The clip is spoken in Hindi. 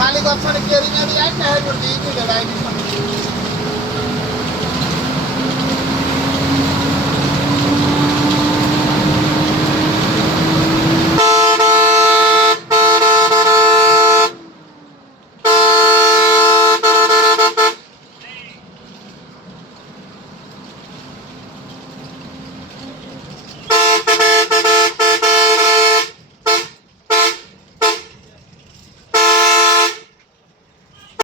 मालिक ऑप्शन की लड़ाई भी